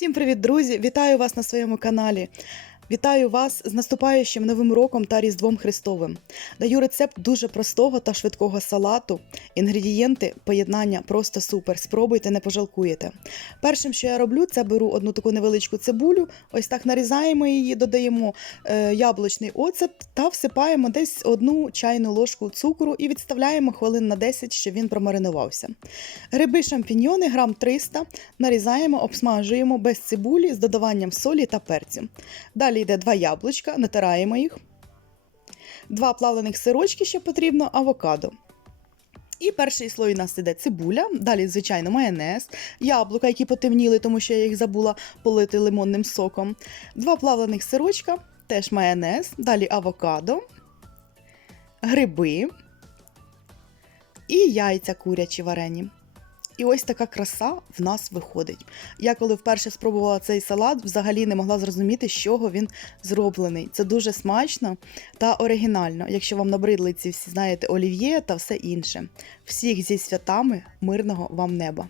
Всім привіт, друзі! Вітаю вас на своєму каналі. Вітаю вас з наступаючим новим роком та Різдвом Христовим. Даю рецепт дуже простого та швидкого салату. Інгредієнти, поєднання просто супер. Спробуйте, не пожалкуєте. Першим, що я роблю, це беру одну таку невеличку цибулю, ось так нарізаємо її, додаємо е, яблучний оцет та всипаємо десь одну чайну ложку цукру і відставляємо хвилин на 10, щоб він промаринувався. Гриби шампіньйони, грам 300, нарізаємо, обсмажуємо без цибулі з додаванням солі та перцю. Далі йде два яблучка, натираємо їх, два плавлених сирочки, ще потрібно, авокадо. І перший слой у нас іде цибуля, далі, звичайно, майонез, яблука, які потемніли, тому що я їх забула полити лимонним соком, два плавлених сирочка, теж майонез, далі авокадо, гриби і яйця курячі варені. І ось така краса в нас виходить. Я коли вперше спробувала цей салат, взагалі не могла зрозуміти, з чого він зроблений. Це дуже смачно та оригінально, якщо вам набридли ці всі, знаєте, олів'є та все інше. Всіх зі святами, мирного вам неба!